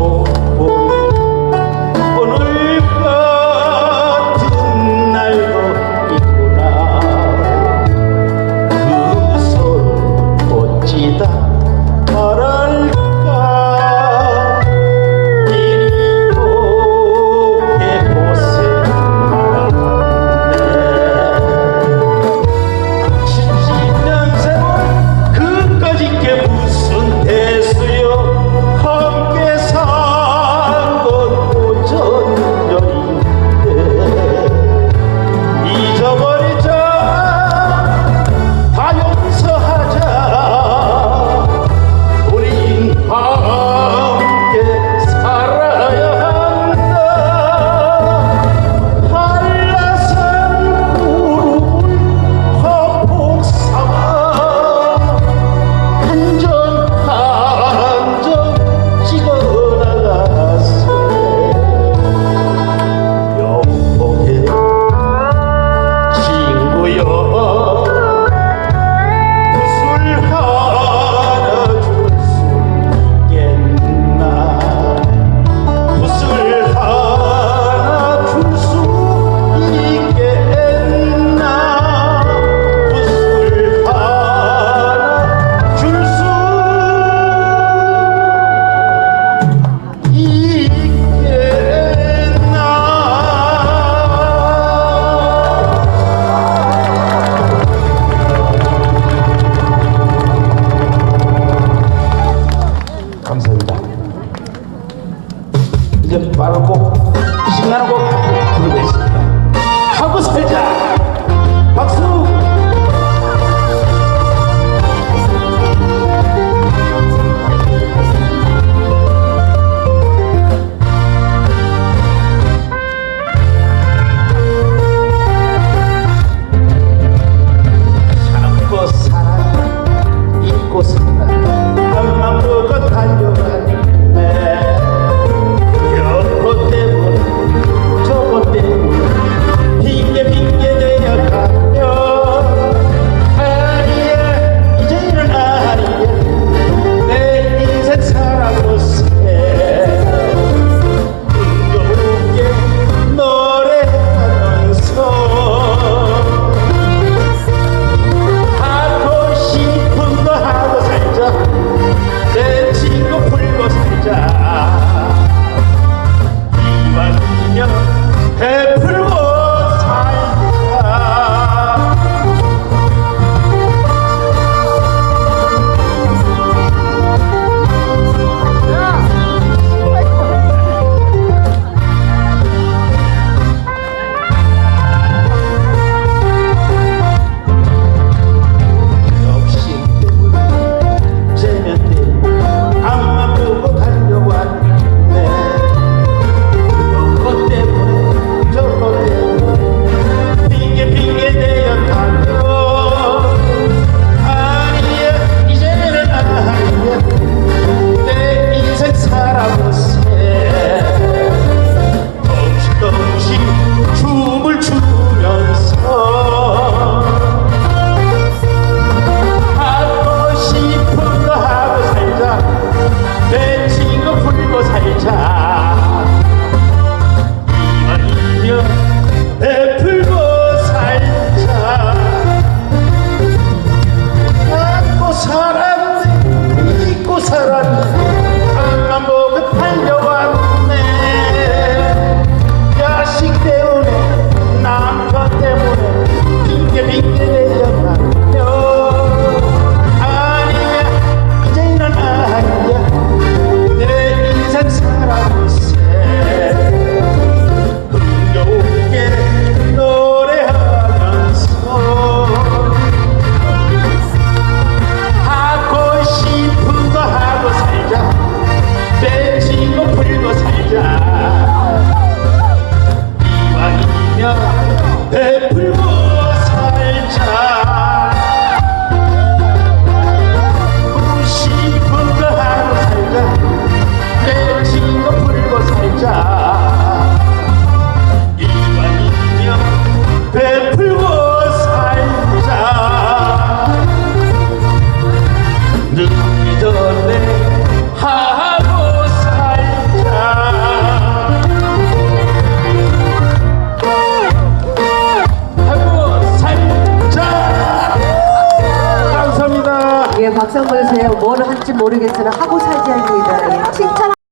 oh, oh.